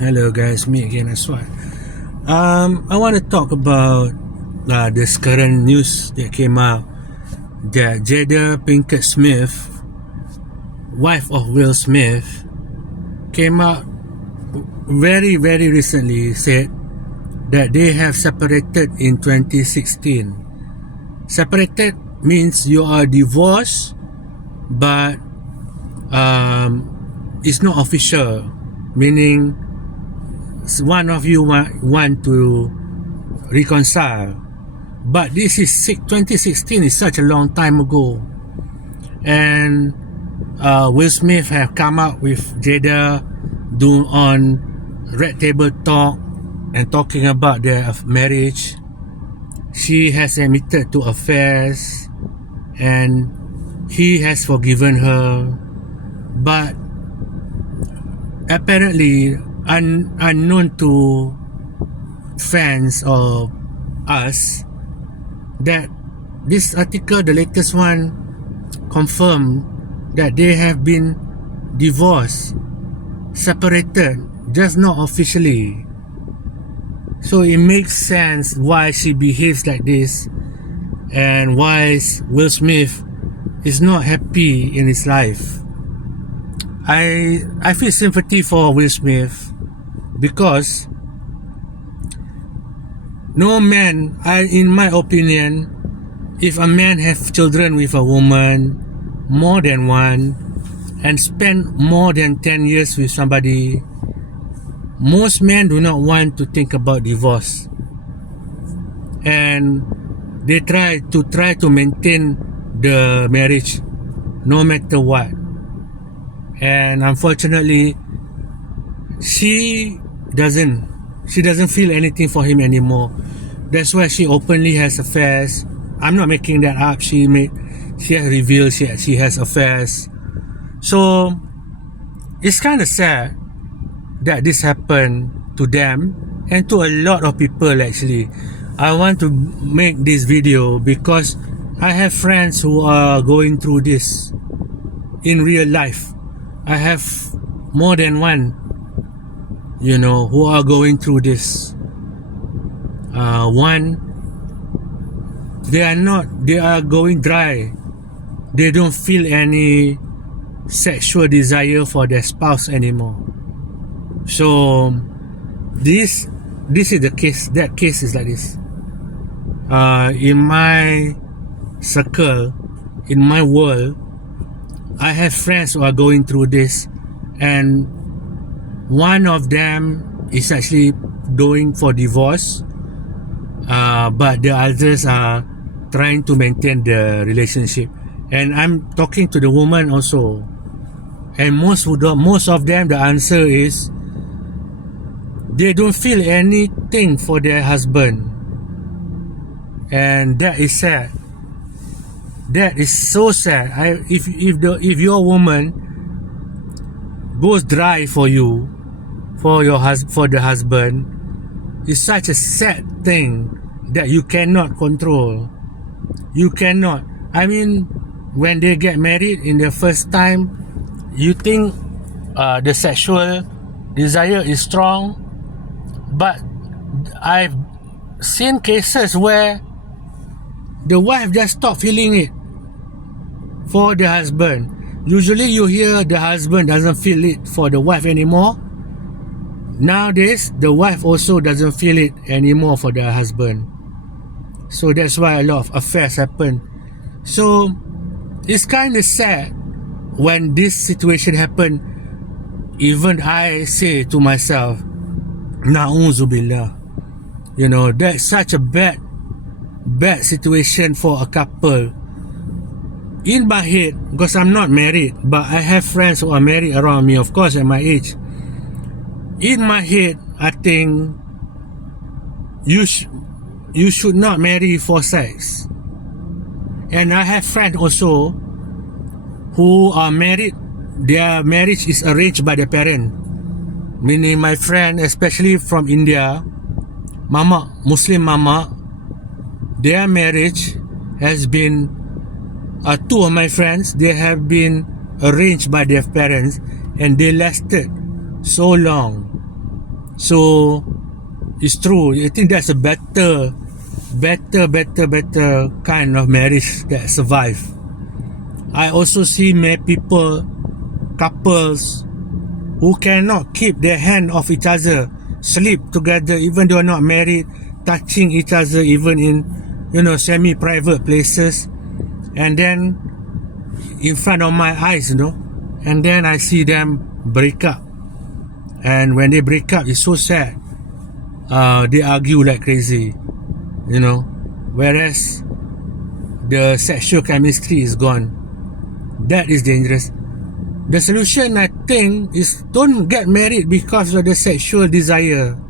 Hello guys, me again, Aswat. I want to talk about this current news that came out that Jada Pinkett Smith, wife of Will Smith, came out very recently, said that they have separated in 2016. Separated means you are divorced, but it's not official, meaning one of you want to reconcile. But this is 2016 is such a long time ago, and Will Smith have come up with Jada on Red Table Talk and talking about their marriage. She has admitted to affairs and he has forgiven her, but apparently unknown to fans of us, that this article, the latest one, confirmed that they have been divorced, separated, just not officially. So it makes sense why she behaves like this and why Will Smith is not happy in his life. I feel sympathy for Will Smith because no man, in my opinion, if a man have children with a woman, more than one, and spend more than 10 years with somebody, most men do not want to think about divorce, and they try to maintain the marriage no matter what. And unfortunately, she doesn't feel anything for him anymore. That's why she openly has affairs. I'm not making that up. She has revealed she has affairs. So it's kind of sad that this happened to them and to a lot of people. Actually, I want to make this video because I have friends who are going through this in real life. I have more than one, who are going through this. One, they are going dry. They don't feel any sexual desire for their spouse anymore. So this is the case. That case is like this. In my circle, in my world, I have friends who are going through this, and one of them is actually going for divorce, but the others are trying to maintain the relationship. And I'm talking to the woman also, and most of them, the answer is they don't feel anything for their husband, and that is sad. That is so sad. If your woman goes dry for you, for the husband, it's such a sad thing that you cannot control. You cannot. I mean, when they get married in the first time, you think the sexual desire is strong, but I've seen cases where the wife just stopped feeling it for the husband. Usually you hear the husband doesn't feel it for the wife anymore. Nowadays, the wife also doesn't feel it anymore for the husband. So that's why a lot of affairs happen. So it's kind of sad when this situation happen. Even I say to myself, Na'uzubillah. That's such a bad situation for a couple. In my head, because I'm not married, but I have friends who are married around me, of course, at my age. In my head, I think you should not marry for sex. And I have friends also who are married. Their marriage is arranged by the parent. Meaning my friend, especially from India, Muslim mama, their marriage has been, two of my friends, they have been arranged by their parents, and they lasted so long. So it's true. I think that's a better kind of marriage that survive. I also see many people, couples who cannot keep their hand off each other, sleep together even though not married, touching each other even in, semi-private places, and then in front of my eyes, and then I see them break up. And when they break up, it's so sad. They argue like crazy, whereas the sexual chemistry is gone. That is dangerous. The solution, I think, is don't get married because of the sexual desire.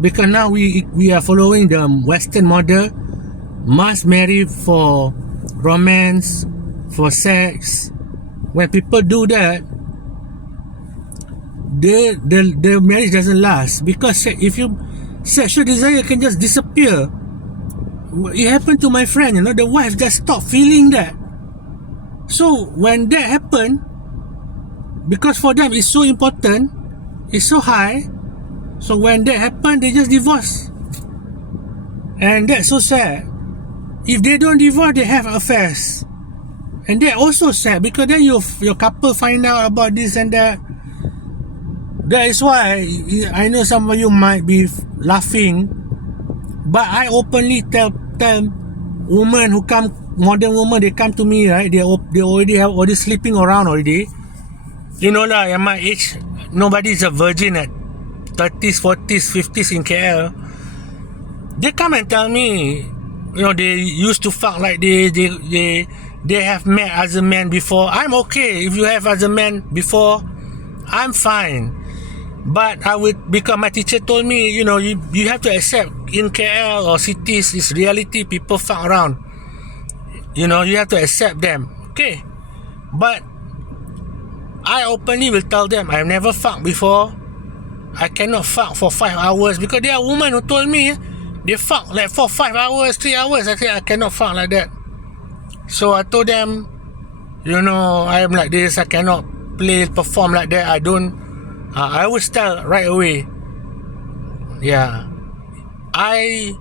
Because now we are following the Western model. Must marry for romance, for sex. When people do that, the marriage doesn't last, because if you sexual desire can just disappear. It happened to my friend, the wife just stopped feeling that. So when that happened, because for them it's so important, it's so high, so when that happened, they just divorce. And that's so sad. If they don't divorce, they have affairs, and they're also sad, because then your couple find out about this and that. That is why I know some of you might be laughing, but I openly tell women who come, modern women, they come to me, right? They already have all this sleeping around already. At my age, nobody is a virgin at 30s, 40s, 50s in KL. They come and tell me, they used to fuck like they have met as a man before. I'm okay if you have as a man before, I'm fine. But because my teacher told me, you have to accept in KL or cities, it's reality, people fuck around. You have to accept them. Okay. But I openly will tell them, I've never fucked before. I cannot fuck for 5 hours, because there are women who told me they fuck like for 5 hours, 3 hours. I said, I cannot fuck like that. So I told them, I am like this, I cannot perform like that. I would tell right away. Yeah, I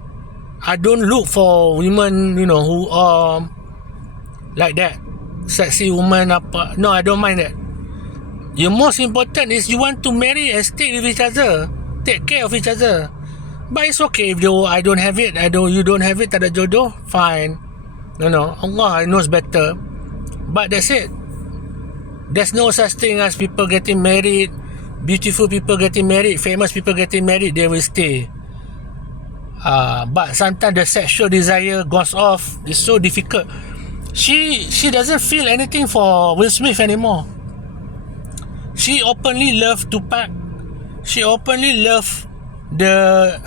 don't look for women, who are like that, sexy woman. No, I don't mind that. The most important is you want to marry and stay with each other, take care of each other. But it's okay if I don't have it. You don't have it, tak ada jodoh, fine. Allah knows better. But that's it. There's no such thing as people getting married. Beautiful people getting married, famous people getting married, they will stay. But sometimes the sexual desire goes off. It's so difficult. She doesn't feel anything for Will Smith anymore. She openly loved Tupac. She openly loved there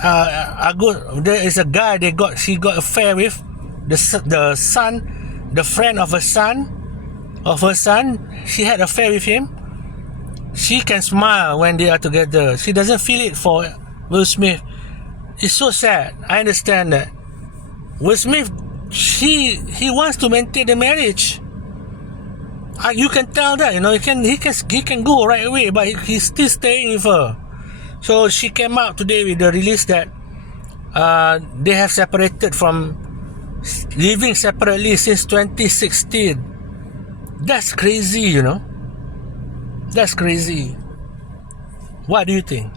is a guy she got affair with, the son, the friend of her son. She had affair with him. She can smile when they are together. She doesn't feel it for Will Smith. It's so sad. I understand that. Will Smith, he wants to maintain the marriage. You can tell that, he can go right away, but he's still staying with her. So she came out today with the release that they have separated from living separately since 2016. That's crazy, That's crazy. What do you think?